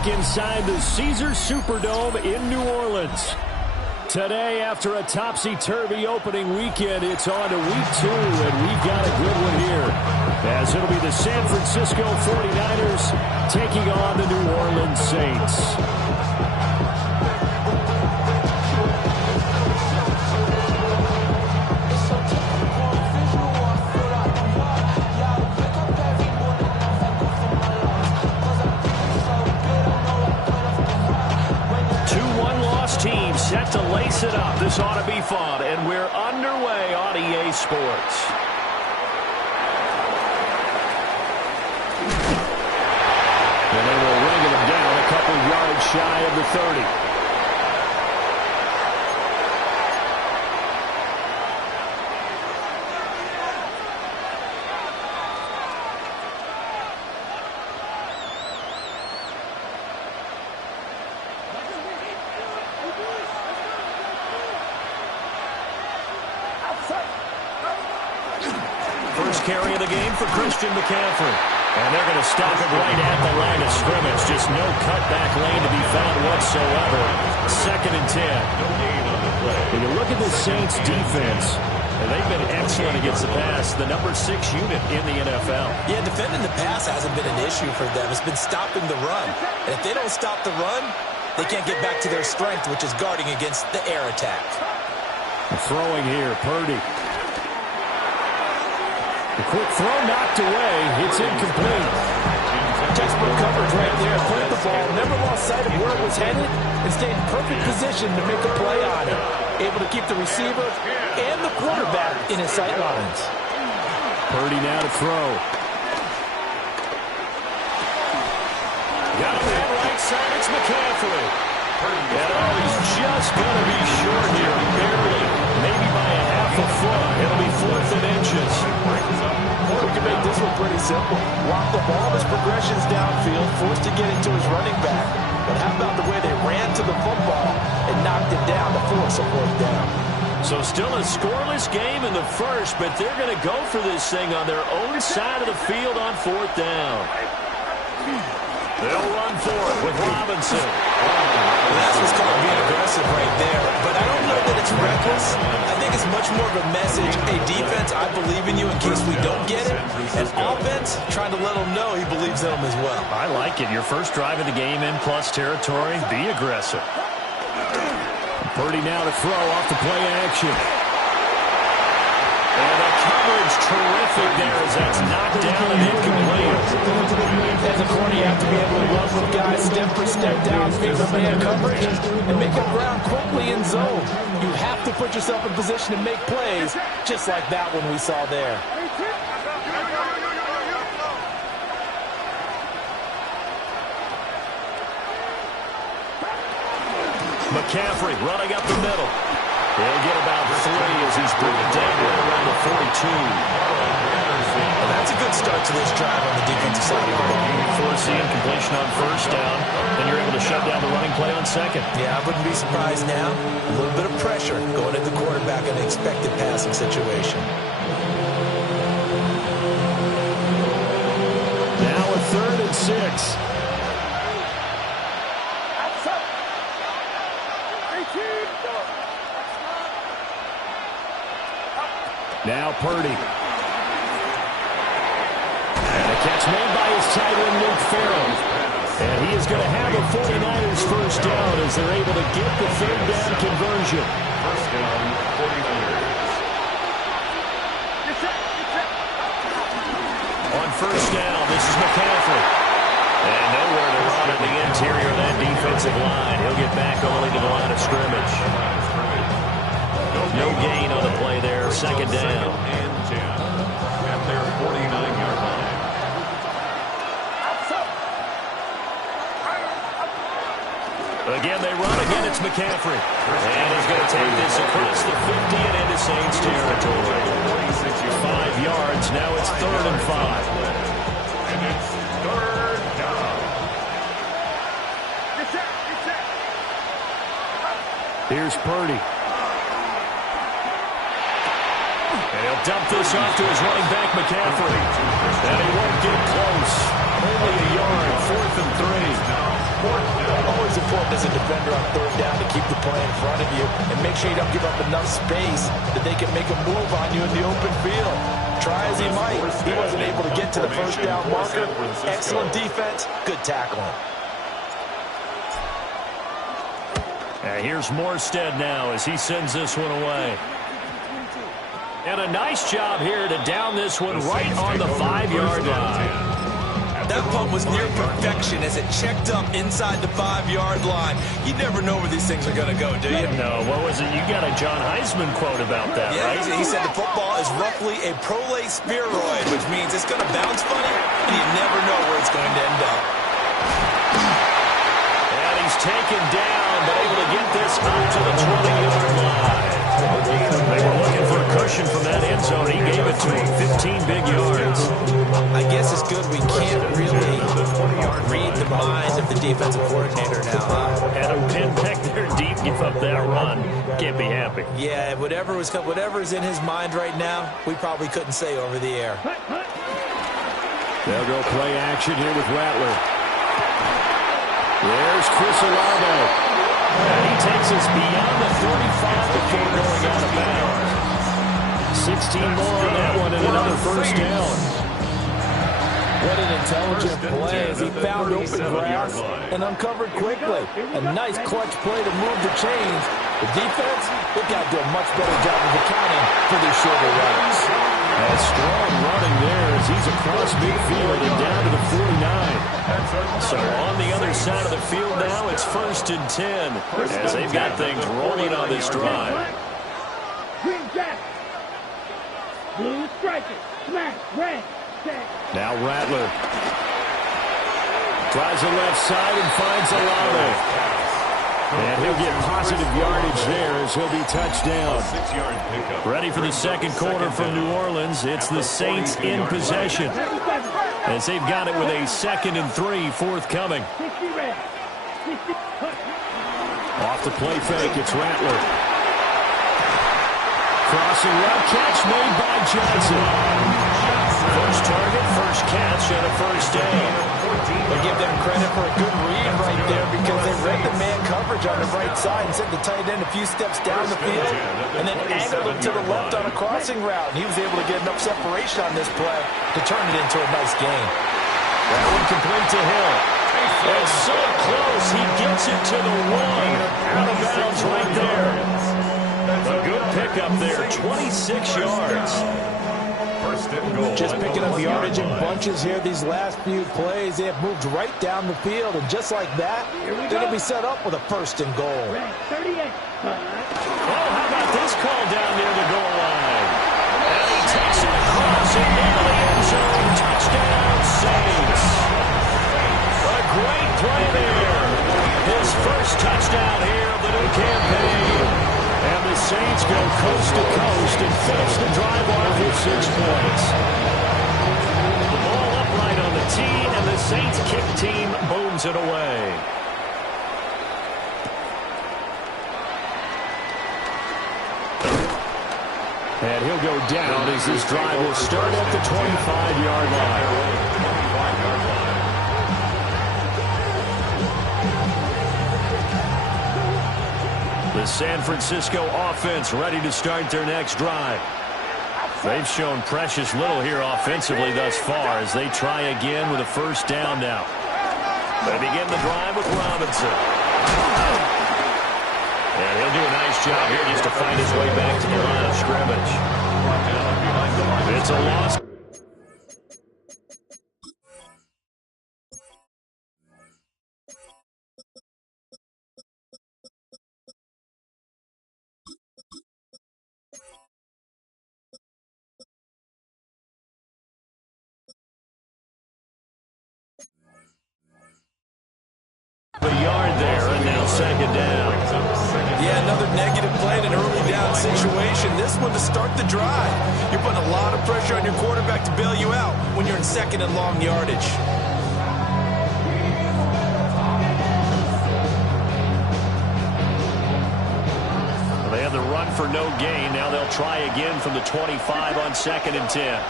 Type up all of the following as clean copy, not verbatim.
look inside the Caesars Superdome in New Orleans. Today, after a topsy-turvy opening weekend, it's on to week 2, and we've got a good one here. As it'll be the San Francisco 49ers taking on the New Orleans Saints. Set to lace it up. This ought to be fun, and we're underway on EA Sports. And they will ring him down a couple yards shy of the 30. First carry of the game for Christian McCaffrey. And they're going to stop it right at the line of scrimmage. Just no cutback lane to be found whatsoever. 2nd and 10. When you look at the Saints defense, and they've been excellent against the pass, the number 6 unit in the NFL. Yeah, defending the pass hasn't been an issue for them. It's been stopping the run. And if they don't stop the run, they can't get back to their strength, which is guarding against the air attack. Throwing here, Purdy. The quick throw knocked away. It's incomplete. Textbook coverage right there. Played the ball, never lost sight of where it was headed, and stayed in perfect position to make a play on it. Able to keep the receiver and the quarterback in his sight lines. Purdy now to throw. Got him in right side. It's McCaffrey. And he's just going to be short here. Barely. Maybe by a half a foot. It'll be 4th and inches. We can make this one pretty simple. Walk the ball as progressions downfield, forced to get into his running back. But how about the way they ran to the football and knocked it down to force a 4th down? So still a scoreless game in the first, but they're going to go for this thing on their own side of the field on 4th down. They'll run for it with Robinson. Well, that's what's called being aggressive right there. But I don't know that it's reckless. I think it's much more of a message. Hey, defense, I believe in you in case we don't get it. And offense, trying to let them know he believes in them as well. I like it. Your first drive of the game in plus territory. Be aggressive. Purdy now to throw off the play action. And the coverage terrific there as that's knocked down and incomplete. As a corner, you have to be able to run with guys step for step down, favor man coverage, and make up ground quickly in zone. You have to put yourself in position to make plays, just like that one we saw there. McCaffrey running up the middle. He'll get about 3 as he's brought down right around the 42. Well, that's a good start to this drive on the defensive side of the ball. Forcing completion on 1st down, then you're able to shut down the running play on 2nd. Yeah, I wouldn't be surprised now. A little bit of pressure going at the quarterback in an expected passing situation. Now a 3rd and 6. Now Purdy. And a catch made by his tight end, Luke Farrell. And he is going to have the 49ers first down as they're able to get the 3rd down conversion. First down, 49ers. On 1st down, this is McCaffrey. And nowhere to run in the interior of that defensive line. He'll get back only to the line of scrimmage. No gain on the play there. 2nd down. And 10 at their 49-yard line. Again, they run. Again, it's McCaffrey. And he's going to take this across the 50 and into Saints territory. 5 yards. Now it's 3rd and 5. And it's 3rd down. Here's Purdy. And he'll dump this off to his running back, McCaffrey. And he won't get close. Only a yard, 4th and 3. Always important as a defender on third down to keep the play in front of you and make sure you don't give up enough space that they can make a move on you in the open field. Try as he might, he wasn't able to get to the first down marker. Excellent defense, good tackling. Here's Morstead now as he sends this one away. And a nice job here to down this one right on the 5-yard line. That punt was near perfection as it checked up inside the 5-yard line. You never know where these things are going to go, do you? No, what was it? You got a John Heisman quote about that, yeah, right? He said the football is roughly a prolate spheroid, which means it's going to bounce funny, and you never know where it's going to end up. And he's taken down, but able to get this up to the 20-yard line. They were looking for a cushion from that end zone. He gave it to him, 15 big yards. I guess it's good we can't really read the mind of the defensive coordinator now, huh? Had him pinned back there deep, give up that run. Can't be happy. Yeah, whatever is in his mind right now, we probably couldn't say over the air. They'll go play action here with Rattler. There's Chris Olave. And he takes us beyond the 35 before going out of bounds. 16 more on that one and another first down. What an intelligent play as he found open grass and uncovered quickly. A nice clutch play to move the chains. The defense, they've got to do a much better job of accounting for these shorter runs. And strong running there as he's across midfield and down to the 49. So on the other side of the field now, it's 1st and 10 as they've got things rolling on this drive. Green jacket. Blue striker. Smash. Red. Now Rattler tries the left side and finds Olave. And he'll get positive yardage there as he'll be touched down. Ready for the second quarter from New Orleans. It's the Saints in possession as they've got it with a 2nd and 3 forthcoming. Off the play fake, it's Rattler. Crossing route, catch made by Johnson. First target, first catch, and a first down. We give them credit for a good read right there because they read the man coverage on the right side and sent the tight end a few steps down the field and then angled him to the left on a crossing route. And he was able to get enough separation on this play to turn it into a nice gain. That one complete to Hill. And so close, he gets it to the 1. Out of bounds right there. A good pickup there, 26 yards. Just picking up yardage in bunches here these last few plays. They have moved right down the field, and just like that, they're going to be set up with a 1st and goal. Oh, how about this call down near the goal line? And he takes it across and into the end zone. Touchdown, Saints. A great play there. His first touchdown here of the new campaign. And the Saints go coast to coast and finish the drive off with 6 points. The ball upright on the tee, and the Saints kick team booms it away. And he'll go down as this drive will start at the 25-yard line. The San Francisco offense ready to start their next drive. They've shown precious little here offensively thus far as they try again with a first down now. They begin the drive with Robinson. And he'll do a nice job here just to find his way back to the line of scrimmage. It's a loss. A yard there, and now 2nd down. Yeah, another negative play in an early down situation. This one to start the drive. You're putting a lot of pressure on your quarterback to bail you out when you're in 2nd and long yardage. They had the run for no gain. Now they'll try again from the 25 on 2nd and 10.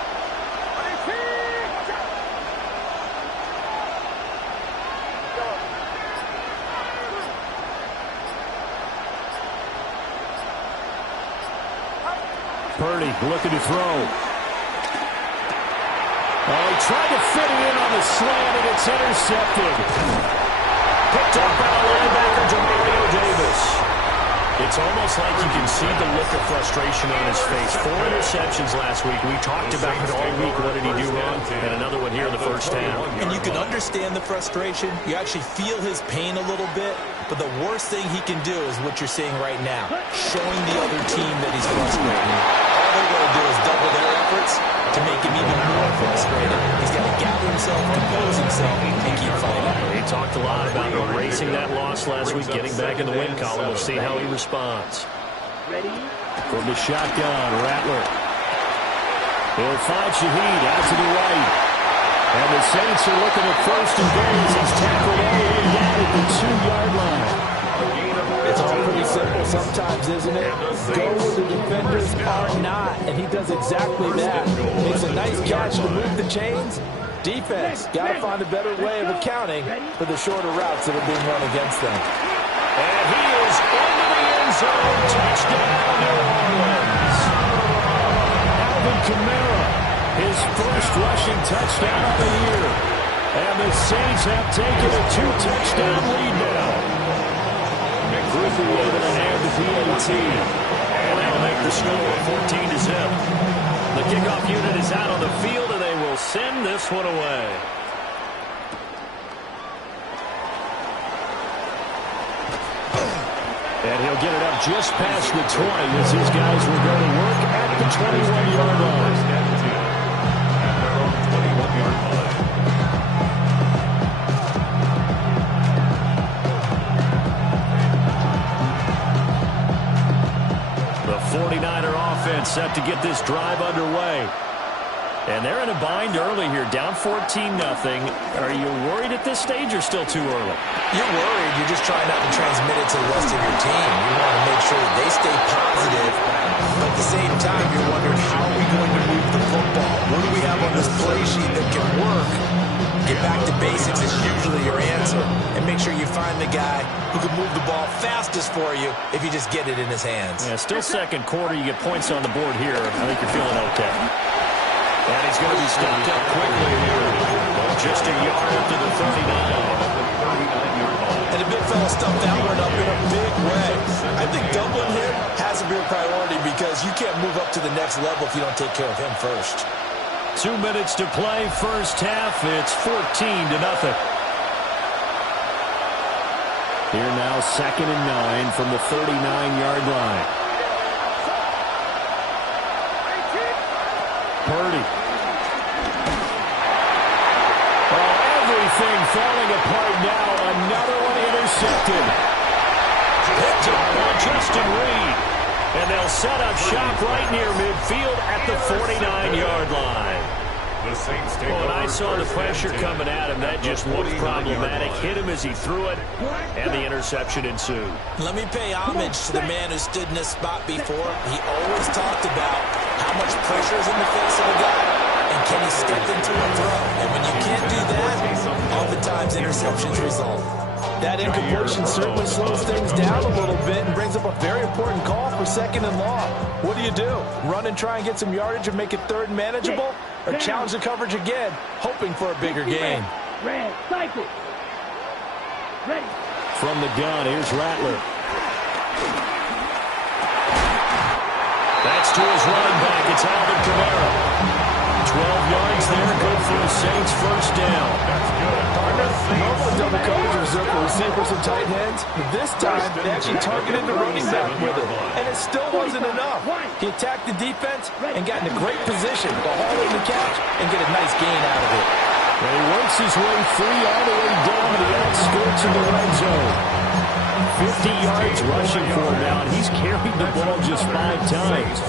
Purdy looking to throw. Oh, he tried to fit it in on the slant, and it's intercepted. Picked up by the linebacker, Demario Davis. It's almost like you can see the look of frustration on his face. 4 interceptions last week. We talked about it all week. What did he do wrong? And another one here in the first half. And you can understand the frustration. You actually feel his pain a little bit. But the worst thing he can do is what you're seeing right now, showing the other team that he's frustrated. All they're going to do is double their efforts to make him even more frustrated. He's got to gather himself, compose himself, and keep fighting. He talked a lot about erasing that loss last week, getting back in the win column. We'll see how he responds. Ready? From the shotgun, Rattler. He'll find Shaheed out to the right. And the Saints are looking at first and goal as he's tackled all the way down at the 2-yard line. It's all pretty simple sometimes, isn't it? Go where the defenders are not, and he does exactly that. Makes a nice catch to move the chains. Defense, got to find a better way of accounting for the shorter routes that are being run against them. And he is into the end zone. Touchdown, New Orleans. Alvin Kamara, his first rushing touchdown of the year. And the Saints have taken a 2-touchdown lead now. Griffey able to add the PAT. And that'll make the score 14-0. The kickoff unit is out on the field, and they will send this one away. And he'll get it up just past the 20 as his guys will go to work at the 21-yard line. The 49er offense set to get this drive underway. And they're in a bind early here, down 14-0. Are you worried at this stage or still too early? You're worried. You're just trying not to transmit it to the rest of your team. You want to make sure that they stay positive. But at the same time, you're wondering, how are we going to move the football? What do we have on this play sheet that can work? Get back to basics is usually your answer. And make sure you find the guy who can move the ball fastest for you if you just get it in his hands. Yeah, still second quarter. You get points on the board here. I think you're feeling okay. And he's going to be stopped up quickly here. Just a yard up to the 39. And the big fella stuffed that one up in a big way. I think Dublin here has to be a priority because you can't move up to the next level if you don't take care of him first. 2 minutes to play, first half. It's 14-0. Here now, 2nd and 9 from the 39-yard line. Purdy. Everything falling apart now. Another one intercepted. Picked up by Justin Reed. And they'll set up shop right near midfield at the 49-yard line. When I saw the pressure coming at him, that just looked problematic. Hit him as he threw it, and the interception ensued. Let me pay homage to the man who stood in this spot before. He always talked about how much pressure is in the face of a guy, and can he step into a throw? And when you can't do that, oftentimes interceptions result. That incompletion certainly slows things down a little bit and brings up a very important call for 2nd and long. What do? Run and try and get some yardage and make it 3rd and manageable? Or challenge the coverage again, hoping for a bigger gain? Red, cycle. Ready. From the gun, here's Rattler. That's to his running back. It's Alvin Kamara. 12 yards there, good for the Saints' first down. Normally double coverage reserved for receivers and tight ends. This time, they actually targeted the running back with it. And it still wasn't enough. He attacked the defense and got in a great position to haul in the catch and get a nice gain out of it. And he works his way free all the way down to the outskirts of the red zone. 50 yards rushing for him now, and he's carried the ball just 5 times.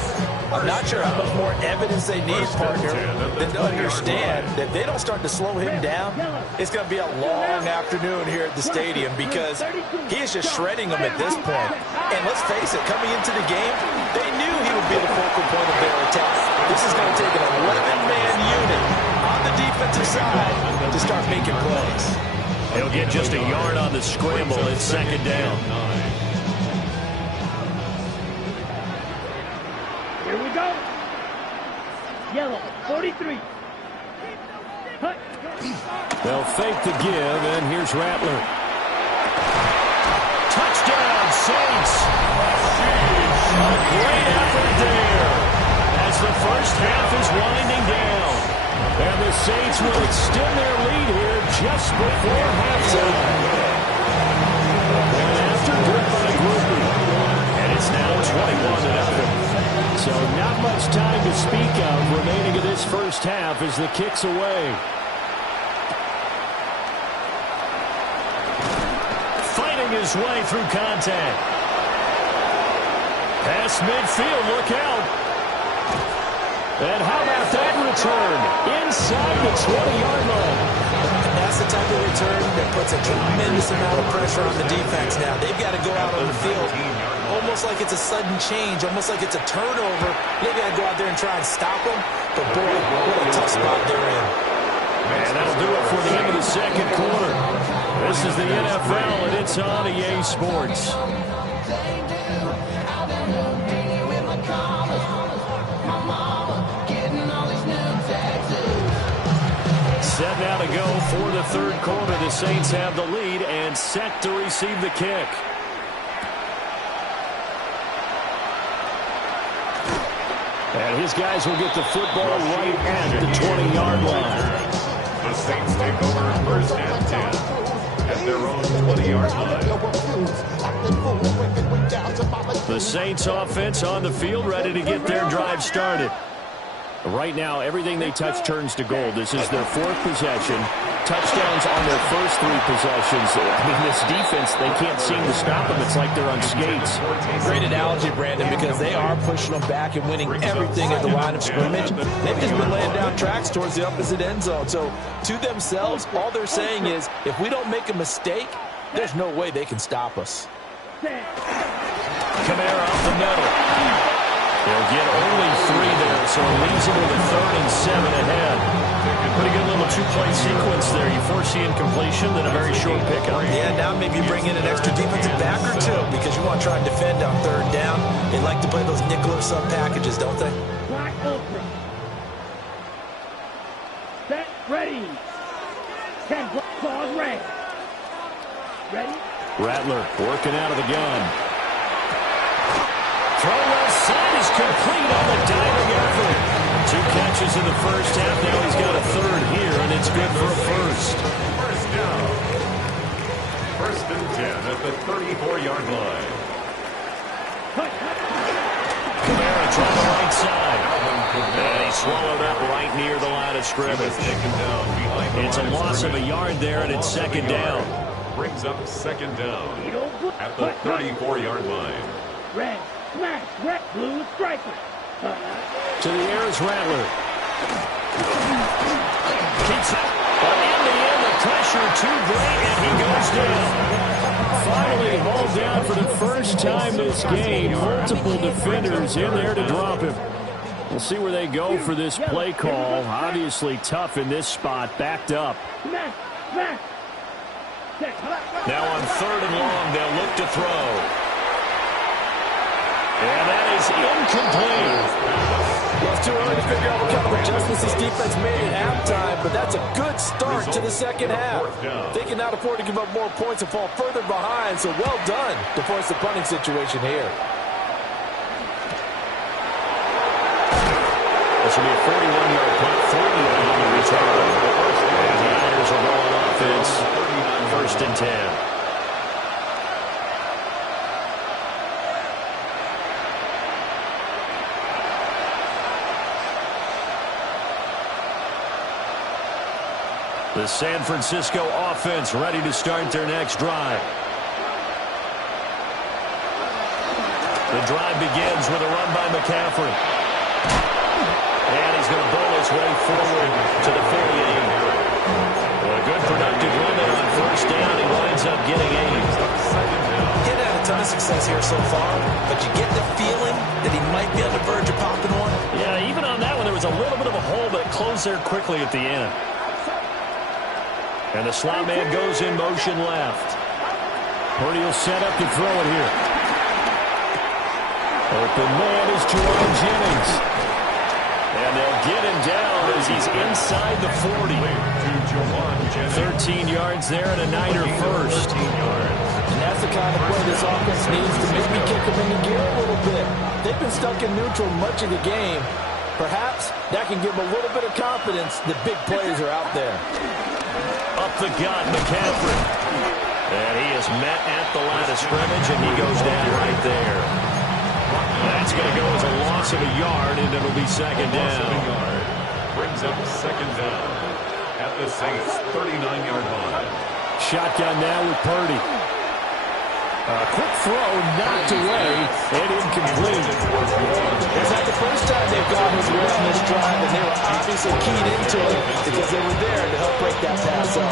I'm not sure how much more evidence they need, partner, than to understand that if they don't start to slow him down, it's going to be a long afternoon here at the stadium because he is just shredding them at this point. And let's face it, coming into the game, they knew he would be the focal point of their attack. This is going to take an 11-man unit on the defensive side to start making plays. He'll get just a yard on the scramble. It's 2nd down. Here we go. Yellow, 43. Hut. They'll fake the give, and here's Rattler. Touchdown, Saints! A great effort there as the first half is winding down. And the Saints will extend their lead here just before halftime. And after good by Groupie. And it's now 21-0. So not much time to speak of remaining in this first half as the kick's away. Fighting his way through contact. Past midfield, look out. And how about that return? Inside the 20-yard line. And that's the type of return that puts a tremendous amount of pressure on the defense now. They've got to go out on the field almost like it's a sudden change, almost like it's a turnover. They've got to go out there and try and stop them. But, boy, what a tough spot they're in. And that'll do it for the end of the second quarter. This is the NFL, and it's on EA Sports. Set now to go for the third quarter. The Saints have the lead and set to receive the kick. And his guys will get the football right at the 20-yard line. The Saints take over first and 10 at their own 20-yard line. The Saints offense on the field, ready to get their drive started. Right now, everything they touch turns to gold. This is their fourth possession. Touchdowns on their first three possessions. I mean, this defense, they can't seem to stop them. It's like they're on skates. Great analogy, Brandon, because they are pushing them back and winning everything at the line of scrimmage. They've just been laying down tracks towards the opposite end zone. So, to themselves, all they're saying is, if we don't make a mistake, there's no way they can stop us. Kamara off the middle. They'll get only 3 there, so it leaves them with a 3rd and 7 ahead. Pretty good little two-play sequence there. You force the incompletion, then a very short pickup. Yeah, now maybe you bring in an extra defensive back or two because you want to try and defend on 3rd down. They like to play those nickel or sub packages, don't they? Black Ultra. Set, ready. 10 claws red. Ready? Rattler working out of the gun. Throw left side is complete on the diving effort. 2 catches in the first half. Now he's got a 3rd here, and it's good for a first. First down. First and 10 at the 34-yard line. Kamara trying the right side. And he swallowed up right near the line of scrimmage. It's a loss of a yard there, and it's 2nd down. Brings up 2nd down at the 34-yard line. Red, smash, red, blue, striker. To the air is Rattler. Keeps it. But in the end, the pressure too great, and he goes down. Finally hauled down for the first time this game. Multiple defenders in there to drop him. We'll see where they go for this play call. Obviously tough in this spot, backed up. Now on 3rd and long, they'll look to throw. And that is incomplete. Well, it's too early to figure out what kind of adjustments this defense made at halftime, but that's a good start to the second half. They can not afford to give up more points and fall further behind, so well done to force the punting situation here. This will be a 41-yard punt, 40 on the return. And the Niners will go on offense, 1st and 10. The San Francisco offense ready to start their next drive. The drive begins with a run by McCaffrey. And he's going to bowl his way forward to the 48. Well, a good productive run there on 1st down. He winds up getting 8. He had a ton of success here so far, but you get the feeling that he might be on the verge of popping one. Yeah, even on that one, there was a little bit of a hole, but it closed there quickly at the end. And the slot man goes in motion left. Purdy will set up to throw it here. Open man is Jerome Jennings. And they'll get him down as he's inside the 40. 13 yards there and a Niner first. And that's the kind of play this offense needs to maybe kick them into gear a little bit. They've been stuck in neutral much of the game. Perhaps that can give them a little bit of confidence that big plays are out there. Up the gut, McCaffrey. And he is met at the line of scrimmage, and he goes down right there. That's going to go as a loss of a yard, and it'll be second down. Brings up second down at the Saints' 39-yard line. Shotgun now with Purdy. A quick throw knocked away and incomplete. It's not the first time they've gotten his way on this drive, and they were obviously keyed into it because they were there to help break that pass up.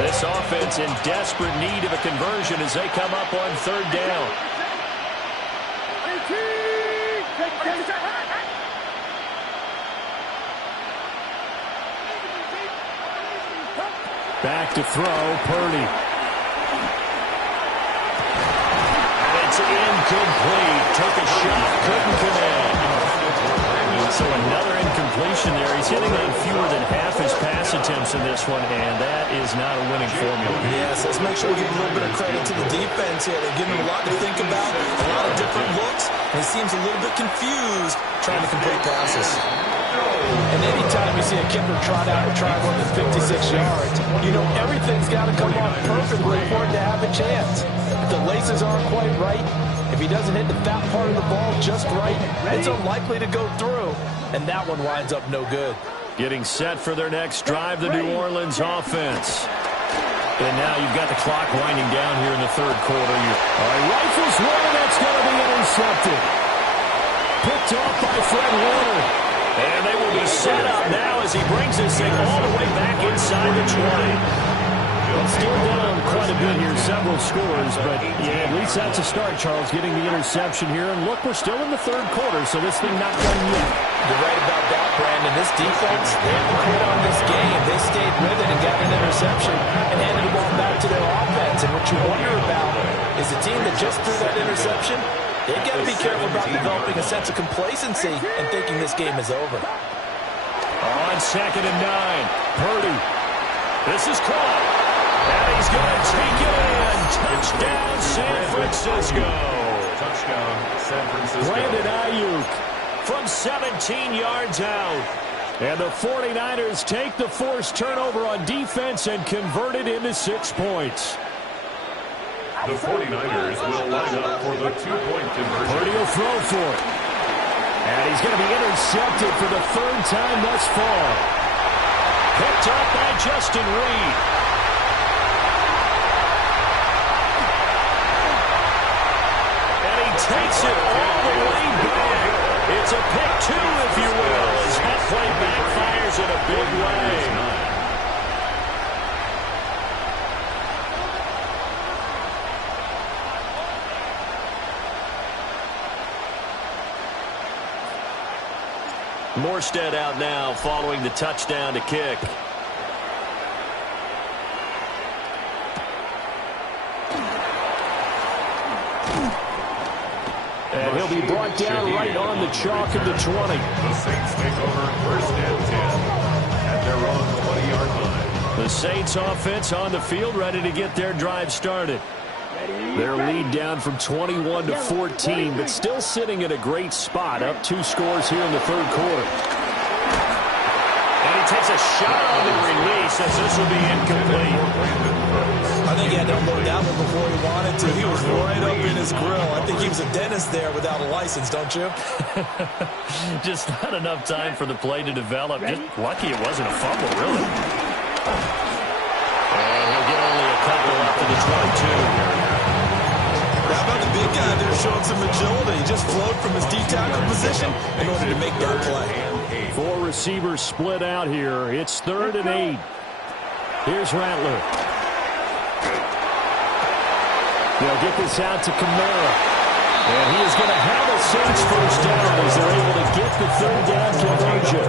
This offense in desperate need of a conversion as they come up on third down. Back to throw, Purdy. And it's incomplete. Took a shot, couldn't connect. So another incompletion there. He's hitting on fewer than half his pass attempts in this one, and that is not a winning formula. Yes, let's make sure we give a little bit of credit to the defense here. They're giving him a lot to think about, a lot of different looks, and he seems a little bit confused trying to complete passes. And anytime you see a kicker trot out and try more than 56 yards, you know everything's got to come off perfectly for it to have a chance. If the laces aren't quite right, if he doesn't hit the fat part of the ball just right, it's unlikely to go through, and that one winds up no good. Getting set for their next drive, the New Orleans offense. And now you've got the clock winding down here in the third quarter. All right, rifles one, that's going to be intercepted. Picked off by Fred Warner. And they will be set up now as he brings this thing all the way back inside the 20. Well, still down quite a bit here, several scores, but yeah, at least that's a start, Charles, getting the interception here. And look, we're still in the third quarter, so this thing not done yet. You're right about that, Brandon. This defense, they haven't quit on this game. They stayed with it and got an interception and handed the ball back to their offense. And what you wonder about is the team that just threw that interception, they've got to be careful about developing a sense of complacency and thinking this game is over. On second and 9, Purdy. This is caught. And he's going to take it in. Touchdown, San Francisco. Touchdown, San Francisco. Brandon Ayuk from 17 yards out. And the 49ers take the forced turnover on defense and convert it into 6 points. The 49ers will line up for the 2-point conversion. Purdy will throw for it. And he's going to be intercepted for the third time thus far. Picked up by Justin Reed. Takes it all the way back. It's a pick two, if you will, as that play backfires in a big way. Morstead out now following the touchdown to kick. And he'll be brought down right on the chalk of the 20. The Saints take over first and 10 at their own 20-yard line. The Saints offense on the field ready to get their drive started. Their lead down from 21 to 14, but still sitting at a great spot, up 2 scores here in the third quarter. And he takes a shot on the release as this will be incomplete. I think he had to unload that one before he wanted to. He was right up in his grill. I think he was a dentist there without a license, don't you? Just not enough time for the play to develop. Just lucky it wasn't a fumble, really. And he'll get only a couple up to the 22. How about the big guy there showing some agility? He just flowed from his D-tackle position in order to make that play. 4 receivers split out here. It's 3rd and 8. Here's Rattler. They'll get this out to Kamara. And he is going to have a Saints first down as they're able to get the third down conversion.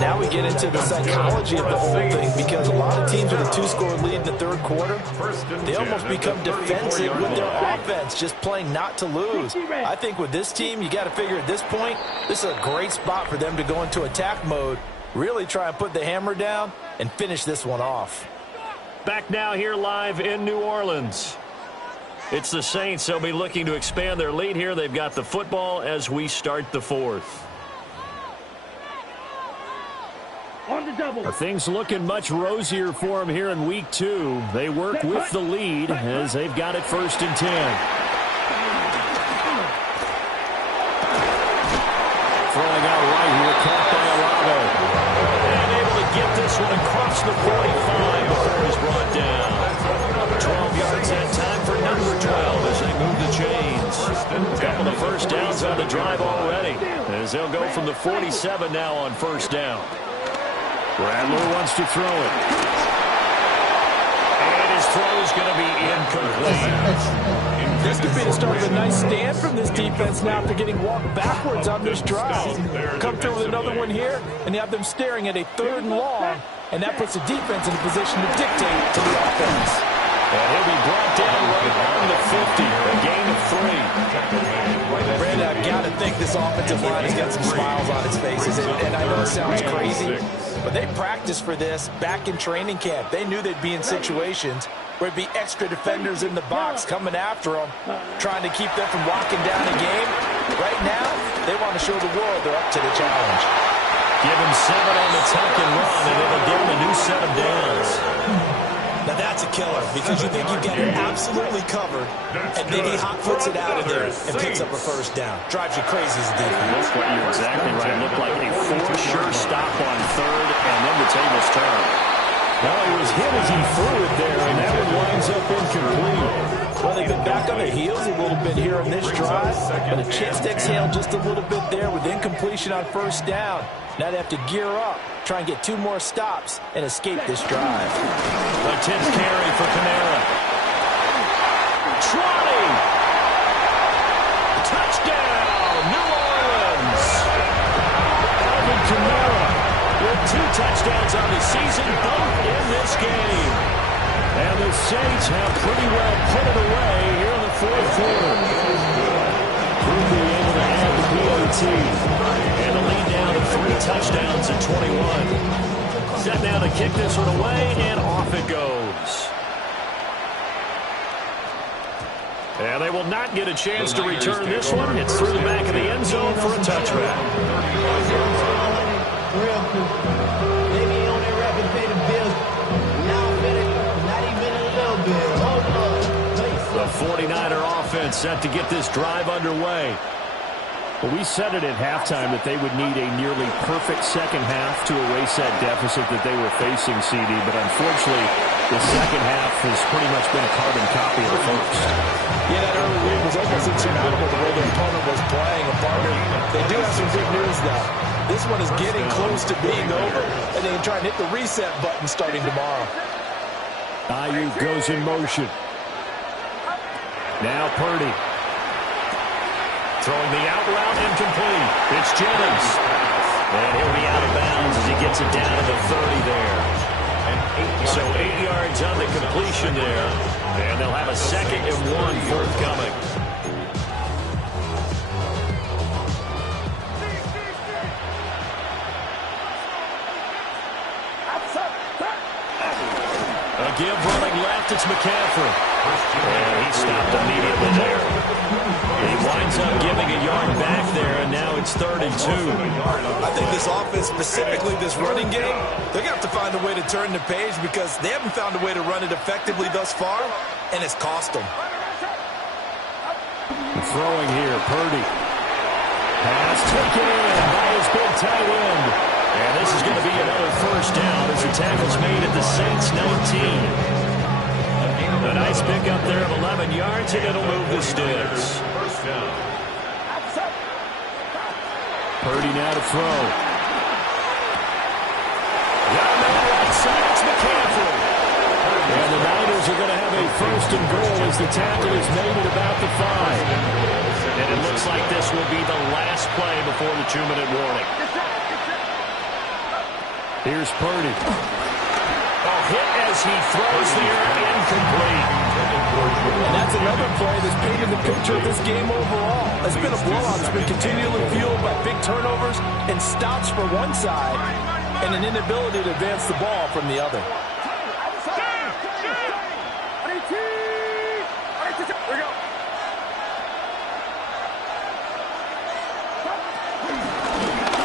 now we get into the psychology of the whole thing, because a lot of teams with a 2-score lead in the third quarter, they almost become defensive with their offense, just playing not to lose. I think with this team, you got to figure at this point, this is a great spot for them to go into attack mode, really try and put the hammer down and finish this one off. Back now here live in New Orleans. It's the Saints. They'll be looking to expand their lead here. They've got the football as we start the fourth. On the double. Things looking much rosier for them here in week 2. They work with the lead as they've got it 1st and 10. Throwing out right here, caught by Alavo. And able to get this one across the 45 before he's brought down. 12 yards that time for number 12 as they move the chains. A couple of first downs on the drive already, as they'll go from the 47 now on 1st down. Bradley wants to throw it. And his throw is going to be incomplete. This could be the start of a nice stand from this defense now after getting walked backwards on this drive. Come through with another one here, and you have them staring at a 3rd and long, and that puts the defense in a position to dictate to the offense. And he'll be brought down right on the 50, a gain of 3. Brandon, I've got to think this offensive line has got some smiles on its faces, and I know it sounds crazy, but they practiced for this back in training camp. They knew they'd be in situations where it'd be extra defenders in the box coming after them, trying to keep them from locking down a game. Right now, they want to show the world they're up to the challenge. Give him 7 on the tuck and run, and it'll give him a new set of downs. Now that's a killer, because you think you've got it absolutely covered, and then he hot puts it out of there and picks up a 1st down. Drives you crazy as a defense. Look what you're exactly right. Looked like a 4-sure stop on 3rd, and then the tables turn. Well, he was hit as he threw it there, and that one winds up incomplete. Well, they've been back on their heels a little bit here on this drive, but a chance to exhale just a little bit there with incompletion on 1st down. Now they have to gear up, try and get 2 more stops, and escape this drive. A 10th carry for Kamara. Trotting. Touchdown, New Orleans. Alvin Kamara with 2 touchdowns on the season, both in this game. And the Saints have pretty well put it away here in the 4th quarter. Ruby able to add the PAT. And a lead down to 3 touchdowns at 21. Set now to kick this one away, and off it goes. And they will not get a chance to return this one. It's through the back of the end zone for a touchback. Maybe only record pay the bills. Now not even a little bit. Hold on. The 49er offense set to get this drive underway. Well, we said it at halftime that they would need a nearly perfect second half to erase that deficit that they were facing, CD. But unfortunately, the second half has pretty much been a carbon copy of the first. Yeah, that early lead was almost insurmountable the way their opponent was playing. They do have some good news, though. This one is getting close to being over, and they can try and hit the reset button starting tomorrow. Ayuk goes in motion. Now Purdy. Throwing the out route, incomplete. It's Jennings. And he'll be out of bounds as he gets it down to the 30 there. So 8 yards on the completion there. And they'll have a 2nd and 1 forthcoming. A give running left, it's McCaffrey. And he stopped immediately there. He winds up giving a yard back there, and now it's 3rd and 2. I think this offense, specifically this running game, they're going to have to find a way to turn the page, because they haven't found a way to run it effectively thus far, and it's cost them. Throwing here, Purdy. Pass taken in by his big tight end. And this is going to be another 1st down as the tackle's made at the Saints 19. A nice pickup there of 11 yards, and it'll move the sticks. Purdy now to throw. Got him on the right side, it's McCaffrey. And the Niners are going to have a 1st and goal as the tackle is made at about the 5. And it looks like this will be the last play before the 2-minute warning. Here's Purdy. Oh, hit as he throws there, incomplete. And that's another play that's painted the picture of this game overall. It's been a blowout. It's been continually fueled by big turnovers and stops for one side and an inability to advance the ball from the other.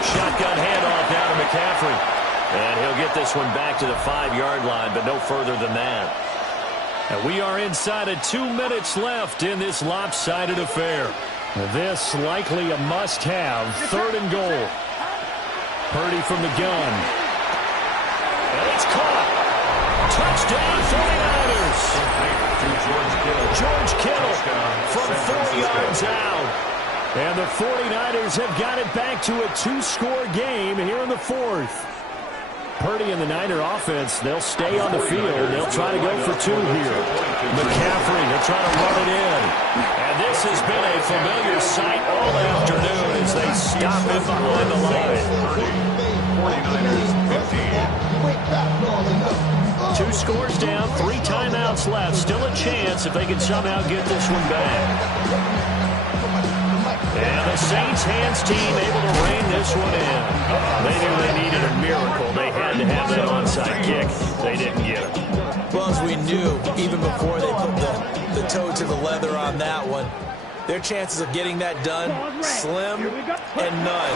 Shotgun handoff down to McCaffrey. And he'll get this one back to the 5-yard line, but no further than that. And we are inside of 2 minutes left in this lopsided affair. This likely a must-have, 3rd and goal. Purdy from the gun. And it's caught. Touchdown, 49ers. George Kittle from 4 yards out. And the 49ers have got it back to a 2-score game here in the 4th. Purdy and the Niner offense, they'll stay on the field. They'll try to go for 2 here. McCaffrey, they'll try to run it in. And this has been a familiar sight all afternoon as they stop it behind the line. 2 scores down, 3 timeouts left. Still a chance if they can somehow get this one back. And the Saints hands team able to rein this one in. They knew they needed a miracle. They had to have that onside kick. They didn't get it. Well, as we knew, even before they put the toe to the leather on that one, their chances of getting that done, slim and none.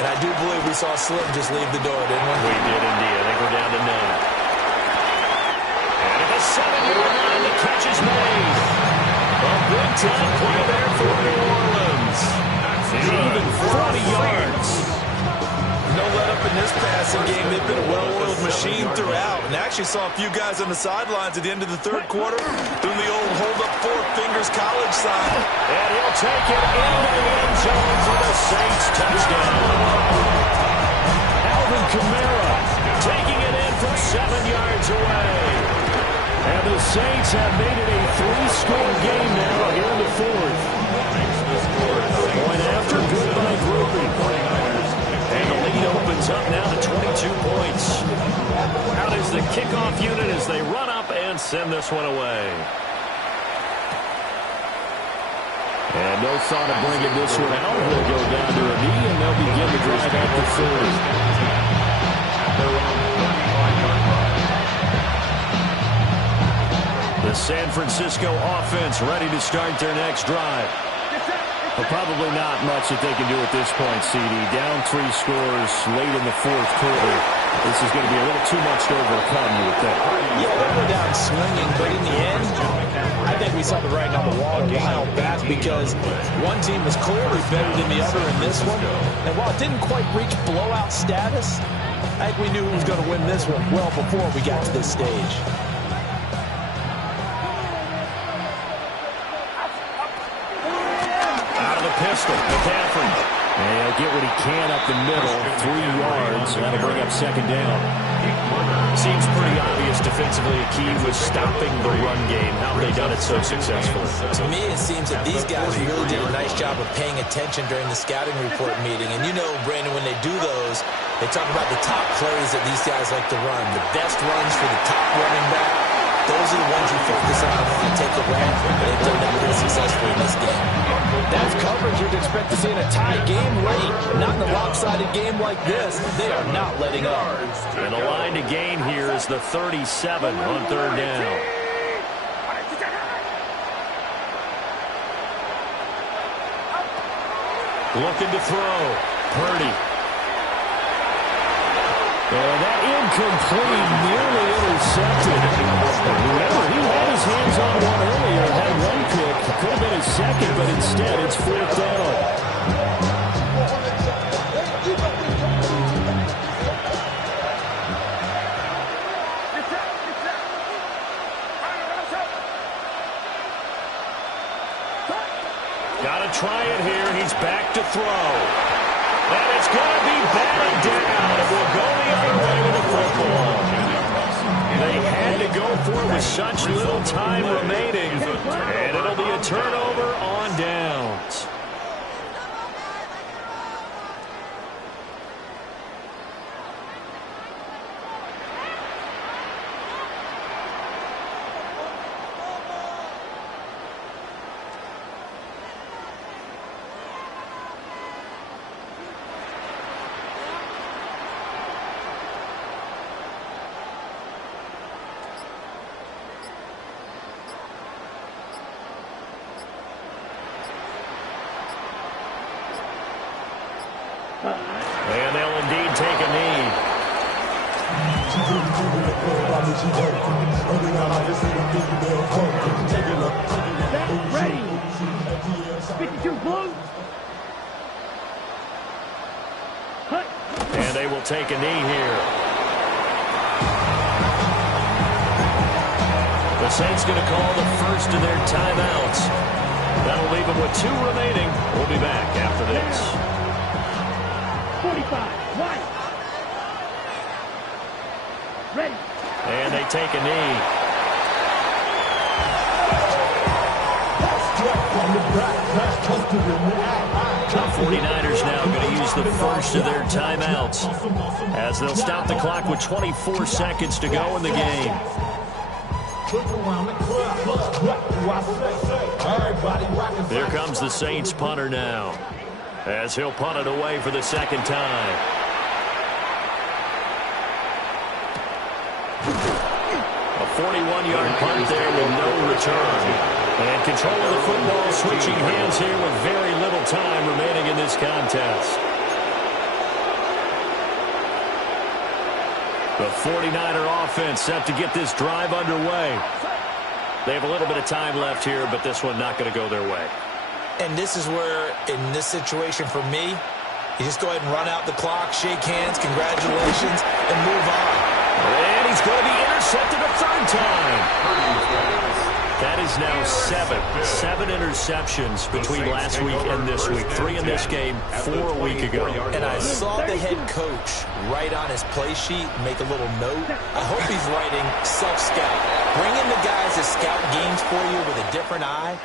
And I do believe we saw Slim just leave the door, didn't we? We did indeed. I think we're down to none. And at the 7-yard line, the catch is made. A big-time play there for New Orleans. Even 40 yards. No let-up in this passing game. They've been a well-oiled machine throughout. And actually saw a few guys on the sidelines at the end of the 3rd quarter doing the old hold-up 4 fingers college sign. And he'll take it into the end zone for the Saints touchdown. Alvin Kamara taking it in from 7 yards away. And the Saints have made it a 3-score game now here in the 4th. Point after, good by Groupie. And the lead opens up now to 22 points. Out is the kickoff unit as they run up and send this one away. And no thought of bringing this one out. They'll go down to a knee, and they'll begin the drive at the 30. The San Francisco offense ready to start their next drive. But probably not much that they can do at this point, CD. Down 3 scores late in the 4th quarter. This is going to be a little too much to overcome, you would think. Yeah, they were down swinging, but in the end, I think we saw the writing on the wall a while back because one team was clearly better than the other in this one. And while it didn't quite reach blowout status, I think we knew who was going to win this one well before we got to this stage. Pistol, McCaffrey. And he'll get what he can up the middle, 3 yards, and that'll bring up 2nd down. Seems pretty obvious defensively a key was stopping the run game. How have they done it so successfully? To me, it seems that these guys really did a nice job of paying attention during the scouting report meeting. And you know, Brandon, when they do those, they talk about the top plays that these guys like to run, the best runs for the top running back. Those are the ones you focus on and want to take advantage of. They've done that pretty successfully in this game. That's coverage you'd expect to see in a tie game late. Not in a lopsided game like this. They are not letting up. And the line to gain here is the 37 on 3rd down. Looking to throw. Purdy. And that incomplete, nearly intercepted. Remember, he had his hands on one earlier, had 1 pick. Could have been his 2nd, but instead it's 4th down. Got to try it here. He's back to throw. And it's going to be batted down. It will go the other way with the football. They had to go for it with such little time remaining. And it'll be a turnover on downs. And they'll indeed take a knee. Ready. 52 blue. Cut. And they will take a knee here. The Saints going to call the first of their timeouts. That'll leave them with 2 remaining. We'll be back after this. 45. White. Ready. And they take a knee. The 49ers now going to use the first of their timeouts as they'll stop the clock with 24 seconds to go in the game. Here comes the Saints punter now as he'll punt it away for the second time. A 41-yard punt there with no return. And control of the football switching hands here with very little time remaining in this contest. The 49er offense set to get this drive underway. They have a little bit of time left here, but this one not going to go their way. And this is where, in this situation for me, you just go ahead and run out the clock, shake hands, congratulations, and move on. And he's going to be intercepted a third time. That is now 7 interceptions between last week and this week. 3 in this game, 4 a week ago. And I saw the head coach write on his play sheet, make a little note. I hope he's writing self-scout. Bring in the guys that scout games for you with a different eye.